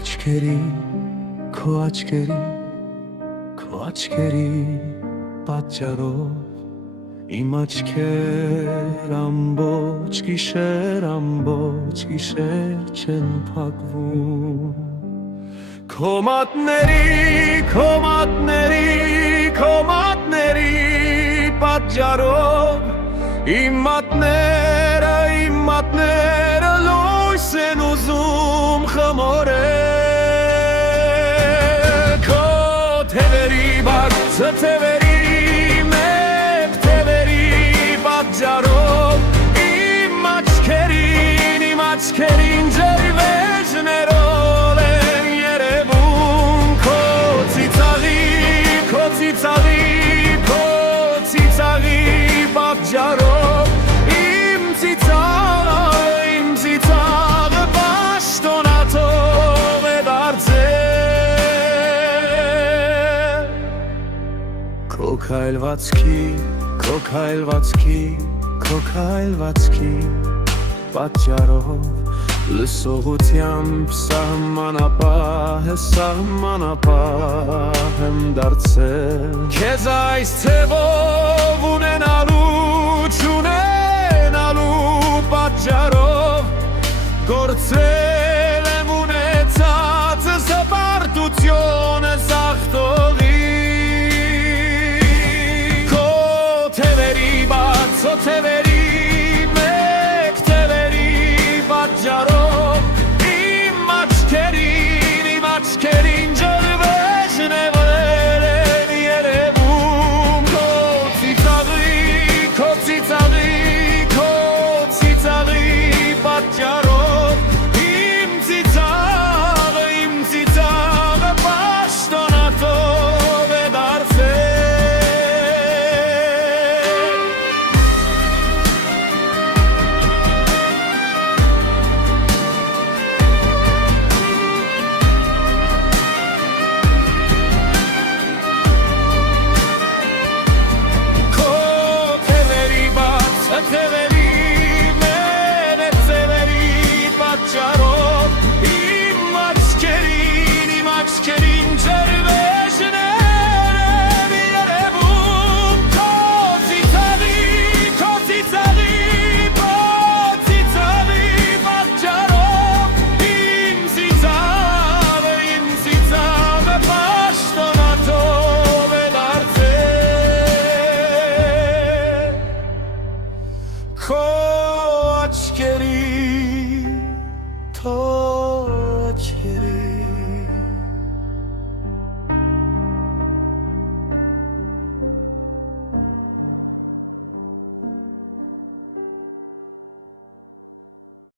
աչքերի, քո աչքերի պատճառով իմ աչքեր ամբողջ գիշեր չեն փակվում Քո մատների պատճառով իմ մատները լույս են ուզում խմորել Քո թևերի բարձր թևերի մեծ թևերի պատճառով իմ աչքերին ջերվեժներով են երևում Քո ծիծաղի պատճառով իմ ծիծաղը պաշտոնաթող է դարձել Քո քայլվածքի պատճառով լսողությամբ սահմանապահ եմ դարձել Քեզ այս թևով ունենալու պատճառով գործել